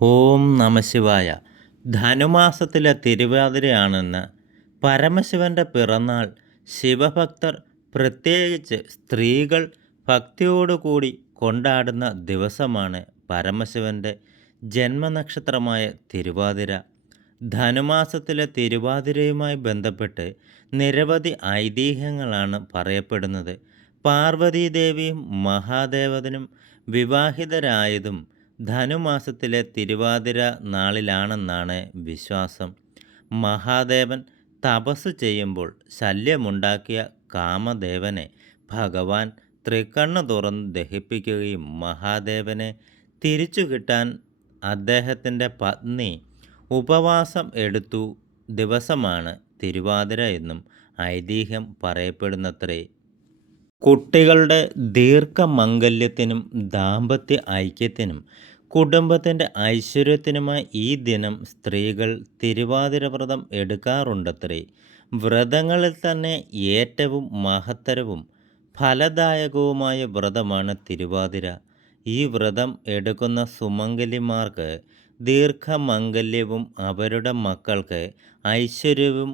ഓം നമശിവായ ധനുമാസത്തിലെ തിരുവാതിരയാണെന്ന് പരമശിവന്റെ പിറന്നാൾ ശിവഭക്തർ പ്രത്യേകിച്ച് സ്ത്രീകൾ ഭക്തിയോടുകൂടി കൊണ്ടാടുന്ന ദിവസമാണ് പരമശിവന്റെ ജന്മനക്ഷത്രമായ തിരുവാതിര. ധനുമാസത്തിലെ തിരുവാതിരയുമായി ബന്ധപ്പെട്ട് നിരവധി ഐതിഹ്യങ്ങളാണ് പറയപ്പെടുന്നത്. പാർവതീദേവിയും മഹാദേവനും വിവാഹിതരായതും ധനുമാസത്തിലെ തിരുവാതിര നാളിലാണെന്നാണ് വിശ്വാസം. മഹാദേവൻ തപസ് ചെയ്യുമ്പോൾ ശല്യമുണ്ടാക്കിയ കാമദേവനെ ഭഗവാൻ ത്രികണ്ണു തുറന്ന് ദഹിപ്പിക്കുകയും മഹാദേവനെ തിരിച്ചു കിട്ടാൻ അദ്ദേഹത്തിന്റെ പത്നി ഉപവാസം എടുത്തു ദിവസമാണ് തിരുവാതിര എന്നും ഐതിഹ്യം പറയപ്പെടുന്നത്രേ. കുട്ടികളുടെ ദീർഘമംഗല്യത്തിനും ദാമ്പത്യ ഐക്യത്തിനും കുടുംബത്തിന്റെ ഐശ്വര്യത്തിനുമായി ഈ ദിനം സ്ത്രീകൾ തിരുവാതിര വ്രതം എടുക്കാറുണ്ടത്രേ. വ്രതങ്ങളിൽ തന്നെ ഏറ്റവും മഹത്തരവും ഫലദായകവുമായ വ്രതമാണ് തിരുവാതിര. ഈ വ്രതം എടുക്കുന്ന സുമംഗലിമാർക്ക് ദീർഘമംഗല്യവും അവരുടെ മക്കൾക്ക് ഐശ്വര്യവും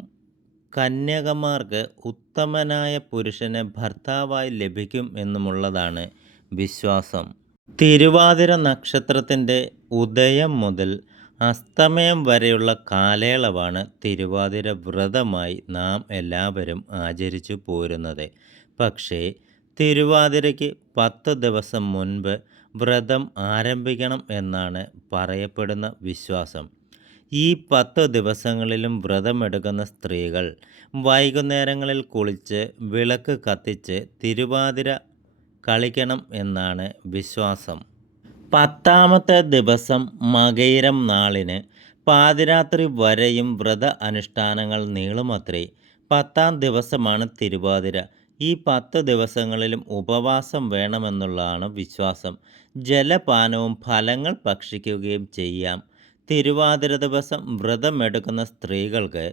കന്യകമാർക്ക് ഉത്തമനായ പുരുഷനെ ഭർത്താവായി ലഭിക്കും എന്നുമുള്ളതാണ് വിശ്വാസം. തിരുവാതിര നക്ഷത്രത്തിന്റെ ഉദയം മുതൽ അസ്തമയം വരെയുള്ള കാലയളവാണ് തിരുവാതിര വ്രതമായി നാം എല്ലാവരും ആചരിച്ചു പോരുന്നത്. പക്ഷേ തിരുവാതിരയ്ക്ക് പത്ത് ദിവസം മുൻപ് വ്രതം ആരംഭിക്കണം എന്നാണ് പറയപ്പെടുന്ന വിശ്വാസം. ഈ പത്ത് ദിവസങ്ങളിലും വ്രതമെടുക്കുന്ന സ്ത്രീകൾ വൈകുന്നേരങ്ങളിൽ കുളിച്ച് വിളക്ക് കത്തിച്ച് തിരുവാതിര കളിക്കണം എന്നാണ് വിശ്വാസം. പത്താമത്തെ ദിവസം മകയിരം നാളിന് പാതിരാത്രി വരെയും വ്രത അനുഷ്ഠാനങ്ങൾ നീളുമത്രേ. പത്താം ദിവസമാണ് തിരുവാതിര. ഈ പത്ത് ദിവസങ്ങളിലും ഉപവാസം വേണമെന്നുള്ളതാണ് വിശ്വാസം. ജലപാനവും ഫലങ്ങൾ ഭക്ഷിക്കുകയും ചെയ്യാം. തിരുവാതിര ദിവസം വ്രതമെടുക്കുന്ന സ്ത്രീകൾക്ക്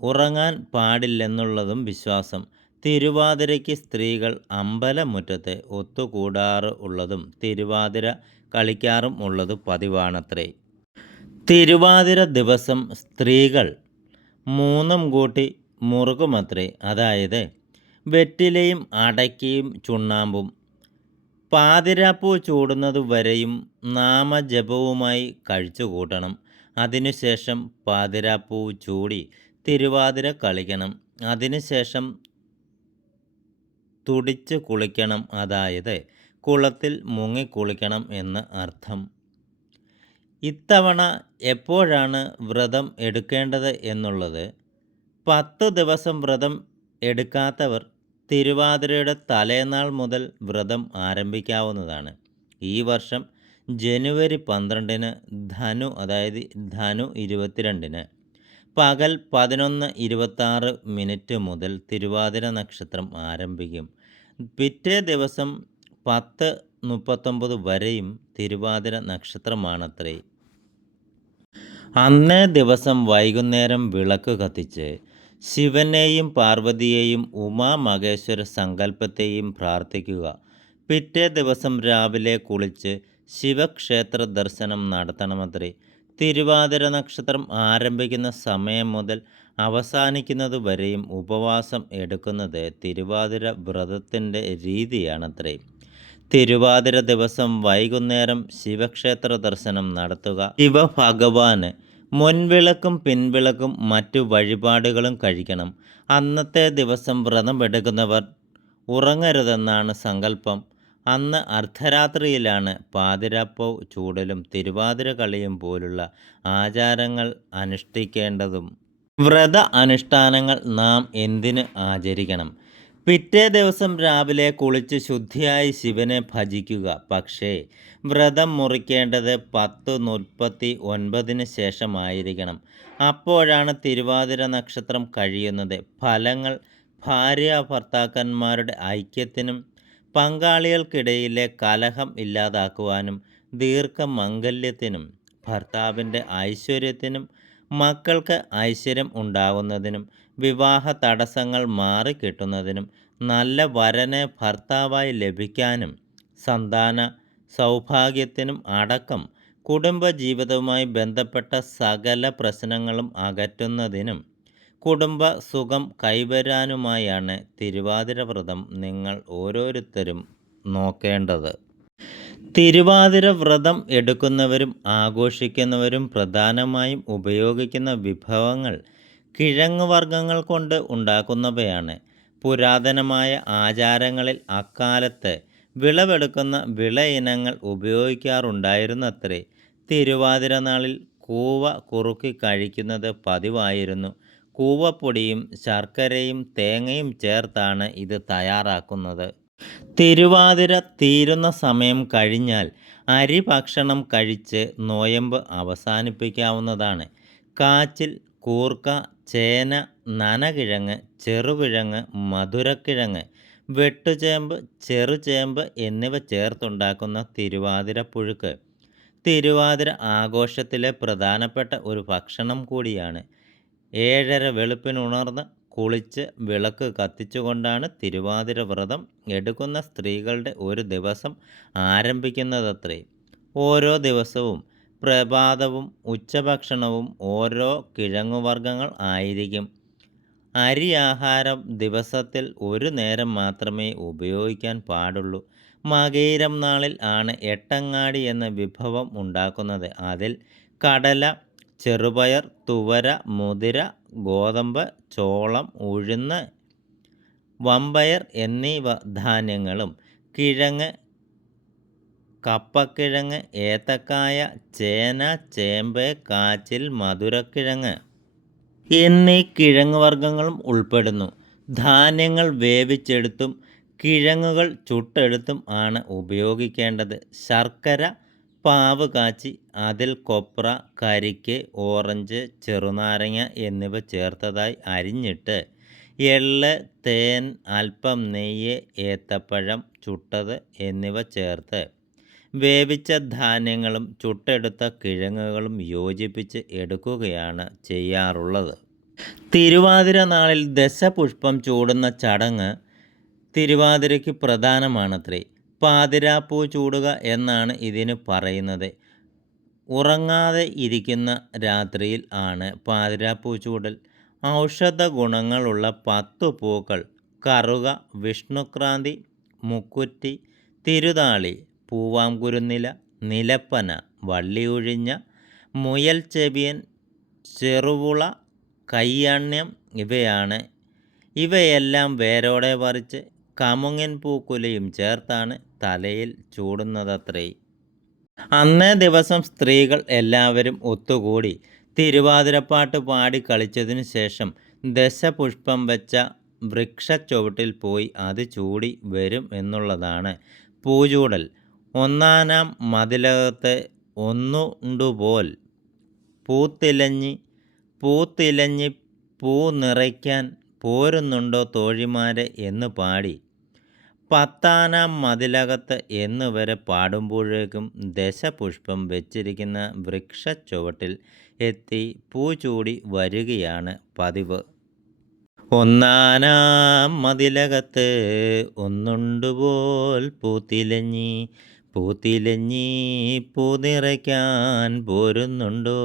ഉറങ്ങാൻ പാടില്ലെന്നുള്ളതും വിശ്വാസം. തിരുവാതിരയ്ക്ക് സ്ത്രീകൾ അമ്പലമുറ്റത്ത് ഒത്തുകൂടാറ് ഉള്ളതും തിരുവാതിര കളിക്കാറും ഉള്ളത് പതിവാണത്രേ. തിരുവാതിര ദിവസം സ്ത്രീകൾ മൂന്നും കൂട്ടി മുറുകുമത്രേ. അതായത് വെറ്റിലയും അടയ്ക്കയും ചുണ്ണാമ്പും പാതിരാപ്പൂ ചൂടുന്നത് വരെയും നാമജപവുമായി കഴിച്ചുകൂട്ടണം അതിനുശേഷം പാതിരാപ്പൂ ചൂടി തിരുവാതിര കളിക്കണം. അതിനുശേഷം തുടിച്ച് കുളിക്കണം. അതായത് കുളത്തിൽ മുങ്ങിക്കുളിക്കണം എന്ന് അർത്ഥം. ഇത്തവണ എപ്പോഴാണ് വ്രതം എടുക്കേണ്ടത് എന്നുള്ളത്? പത്ത് ദിവസം വ്രതം എടുക്കാത്തവർ തിരുവാതിരയുടെ തലേനാൾ മുതൽ വ്രതം ആരംഭിക്കാവുന്നതാണ്. ഈ വർഷം ജനുവരി പന്ത്രണ്ടിന് ധനു അതായത് ധനു ഇരുപത്തിരണ്ടിന്. പകൽ പതിനൊന്ന് ഇരുപത്താറ് മിനിറ്റ് മുതൽ തിരുവാതിര നക്ഷത്രം ആരംഭിക്കും. പിറ്റേ ദിവസം പത്ത് മുപ്പത്തൊമ്പത് വരെയും തിരുവാതിര നക്ഷത്രമാണത്രേ. അന്നേ ദിവസം വൈകുന്നേരം വിളക്ക് കത്തിച്ച് ശിവനെയും പാർവതിയെയും ഉമാമഹേശ്വര സങ്കല്പത്തെയും പ്രാർത്ഥിക്കുക. പിറ്റേ ദിവസം രാവിലെ കുളിച്ച് ശിവക്ഷേത്ര ദർശനം നടത്തണമത്രേ. തിരുവാതിര നക്ഷത്രം ആരംഭിക്കുന്ന സമയം മുതൽ അവസാനിക്കുന്നത് വരെയും ഉപവാസം എടുക്കുന്നത് തിരുവാതിര വ്രതത്തിന്റെ രീതിയാണത്രേ. തിരുവാതിര ദിവസം വൈകുന്നേരം ശിവക്ഷേത്ര ദർശനം നടത്തുക. ശിവഭഗവാന് മുൻവിളക്കും പിൻവിളക്കും മറ്റു വഴിപാടുകളും കഴിക്കണം. അന്നത്തെ ദിവസം വ്രതം വ്രതമെടുക്കുന്നവർ ഉറങ്ങരുതെന്നാണ് സങ്കല്പം. അന്ന് അർദ്ധരാത്രിയിലാണ് പാതിരാപ്പോ ചൂടലും തിരുവാതിര കളിയും പോലുള്ള ആചാരങ്ങൾ അനുഷ്ഠിക്കേണ്ടതും. വ്രത അനുഷ്ഠാനങ്ങൾ നാം എന്തിന് ആചരിക്കണം? പിറ്റേ ദിവസം രാവിലെ കുളിച്ച് ശുദ്ധിയായി ശിവനെ ഭജിക്കുക. പക്ഷേ വ്രതം മുറിക്കേണ്ടത് പത്ത് മുപ്പത്തി ഒൻപതിന് ശേഷമായിരിക്കണം. അപ്പോഴാണ് തിരുവാതിര നക്ഷത്രം കഴിയുന്നത്. ഫലങ്ങൾ ഭാര്യ ഭർത്താക്കന്മാരുടെ ഐക്യത്തിനും പങ്കാളികൾക്കിടയിലെ കലഹം ഇല്ലാതാക്കുവാനും ദീർഘമംഗല്യത്തിനും ഭർത്താവിന്റെ ഐശ്വര്യത്തിനും മക്കൾക്ക് ഐശ്വര്യം ഉണ്ടാകുന്നതിനും വിവാഹ തടസ്സങ്ങൾ മാറിക്കിട്ടുന്നതിനും നല്ല വരനെ ഭർത്താവായി ലഭിക്കാനും സന്താന സൗഭാഗ്യത്തിനും അടക്കം കുടുംബജീവിതവുമായി ബന്ധപ്പെട്ട സകല പ്രശ്നങ്ങളും അകറ്റുന്നതിനും കുടുംബ സുഖം കൈവരാനുമായാണ് തിരുവാതിര വ്രതം നിങ്ങൾ ഓരോരുത്തരും നോക്കേണ്ടത്. തിരുവാതിര വ്രതം എടുക്കുന്നവരും ആഘോഷിക്കുന്നവരും പ്രധാനമായും ഉപയോഗിക്കുന്ന വിഭവങ്ങൾ കിഴങ്ങ് വർഗങ്ങൾ കൊണ്ട് ഉണ്ടാക്കുന്നവയാണ്. പുരാതനമായ ആചാരങ്ങളിൽ അക്കാലത്ത് വിളവെടുക്കുന്ന വിള ഇനങ്ങൾ ഉപയോഗിക്കാറുണ്ടായിരുന്നത്രേ. തിരുവാതിര നാളിൽ കൂവ കുറുക്കി കഴിക്കുന്നത് പതിവായിരുന്നു. കൂവപ്പൊടിയും ശർക്കരയും തേങ്ങയും ചേർത്താണ് ഇത് തയ്യാറാക്കുന്നത്. തിരുവാതിര തീരുന്ന സമയം കഴിഞ്ഞാൽ അരി ഭക്ഷണം കഴിച്ച് നോയമ്പ് അവസാനിപ്പിക്കാവുന്നതാണ്. കാച്ചിൽ കൂർക്ക ചേന നനകിഴങ്ങ് ചെറുകിഴങ്ങ് മധുരക്കിഴങ്ങ് വെട്ടുചേമ്പ് ചെറുചേമ്പ് എന്നിവ ചേർത്തുണ്ടാക്കുന്ന തിരുവാതിര പുഴുക്ക്. തിരുവാതിര ആഘോഷത്തിലെ പ്രധാനപ്പെട്ട ഒരു ഭക്ഷണം കൂടിയാണ്. ഏഴര വെളുപ്പിനുണർന്ന് കുളിച്ച് വിളക്ക് കത്തിച്ചുകൊണ്ടാണ് തിരുവാതിര വ്രതം എടുക്കുന്ന സ്ത്രീകളുടെ ഒരു ദിവസം ആരംഭിക്കുന്നതത്രേ. ഓരോ ദിവസവും പ്രഭാതവും ഉച്ചഭക്ഷണവും ഓരോ കിഴങ്ങുവർഗങ്ങൾ ആയിരിക്കും. അരി ആഹാരം ദിവസത്തിൽ ഒരു നേരം മാത്രമേ ഉപയോഗിക്കാൻ പാടുള്ളൂ. മകയിരം നാളിൽ ആണ് എട്ടങ്ങാടി എന്ന വിഭവം ഉണ്ടാക്കുന്നത്. അതിൽ കടല ചെറുപയർ തുവര മുതിര ഗോതമ്പ് ചോളം ഉഴുന്ന് വമ്പയർ എന്നീ ധാന്യങ്ങളും കിഴങ്ങ് കപ്പക്കിഴങ്ങ് ഏത്തക്കായ ചേന ചേമ്പ് കാച്ചിൽ മധുരക്കിഴങ്ങ് എന്നീ കിഴങ്ങ് വർഗങ്ങളും ഉൾപ്പെടുന്നു. ധാന്യങ്ങൾ വേവിച്ചെടുത്തും കിഴങ്ങുകൾ ചുട്ടെടുത്തും ആണ് ഉപയോഗിക്കേണ്ടത്. ശർക്കര പാവ് കാച്ചി അതിൽ കൊപ്ര കരിക്ക് ഓറഞ്ച് ചെറുനാരങ്ങ എന്നിവ ചേർത്തതായി അരിഞ്ഞിട്ട് എള്ള് തേൻ അല്പം നെയ്യ് ഏത്തപ്പഴം ചുട്ടത് എന്നിവ ചേർത്ത് വേവിച്ച ധാന്യങ്ങളും ചുട്ടെടുത്ത കിഴങ്ങുകളും യോജിപ്പിച്ച് എടുക്കുകയാണ് ചെയ്യാറുള്ളത്. തിരുവാതിര നാളിൽ ദശപുഷ്പം ചൂടുന്ന ചടങ്ങ് തിരുവാതിരയ്ക്ക് പ്രധാനമാണത്രേ. പാതിരാപ്പൂ ചൂടുക എന്നാണ് ഇതിന് പറയുന്നത്. ഉറങ്ങാതെ ഇരിക്കുന്ന രാത്രിയിൽ ആണ് പാതിരാപ്പൂ ചൂടൽ. ഔഷധ ഗുണങ്ങളുള്ള പത്തു പൂക്കൾ കറുക വിഷ്ണുക്രാന്തി മുക്കുറ്റി തിരുതാളി പൂവാംകുരുന്നില നിലപ്പന വള്ളിയൊഴിഞ്ഞ മുയൽ ചെവിയൻ ചെറുവുള കയ്യണ്യം ഇവയാണ്. ഇവയെല്ലാം വേരോടെ പറിച്ച് കമുങ്ങൻ പൂക്കുലയും ചേർത്താണ് തലയിൽ ചൂടുന്നതത്രേ. അന്നേ ദിവസം സ്ത്രീകൾ എല്ലാവരും ഒത്തുകൂടി തിരുവാതിരപ്പാട്ട് പാടി കളിച്ചതിനു ശേഷം ദശപുഷ്പം വെച്ച വൃക്ഷച്ചുവട്ടിൽ പോയി അത് ചൂടി വരും എന്നുള്ളതാണ് പൂചൂടൽ. ഒന്നാനാം മതിലകത്ത് ഒന്നുണ്ടുപോൽ പൂത്തിലഞ്ഞി പൂത്തിലഞ്ഞി പൂ നിറയ്ക്കാൻ പോരുന്നുണ്ടോ തോഴിമാരെ എന്ന് പാടി. പത്താനാം മതിലകത്ത് എന്നുവരെ പാടുമ്പോഴേക്കും ദശപുഷ്പം വെച്ചിരിക്കുന്ന വൃക്ഷച്ചുവട്ടിൽ എത്തി പൂ ചൂടി വരികയാണ് പതിവ്. ഒന്നാനാം മതിലകത്ത് ഒന്നുണ്ടുപോൽ പൂത്തിലഞ്ഞി പൂത്തിലഞ്ഞി പൂ നിറയ്ക്കാൻ പോരുന്നുണ്ടോ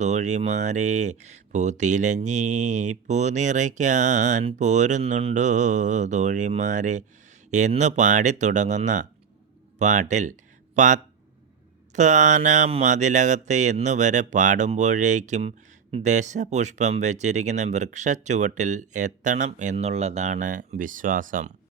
തോഴിമാരെ? പൂത്തിലഞ്ഞി പൂ നിറയ്ക്കാൻ പോരുന്നുണ്ടോ തോഴിമാരെ? എന്ന് പാടി തുടങ്ങുന്ന പാട്ടിൽ പത്താനാം മതിലകത്ത് എന്നുവരെ പാടുമ്പോഴേക്കും ദശപുഷ്പം വെച്ചിരിക്കുന്ന വൃക്ഷച്ചുവട്ടിൽ എത്തണം എന്നുള്ളതാണ് വിശ്വാസം.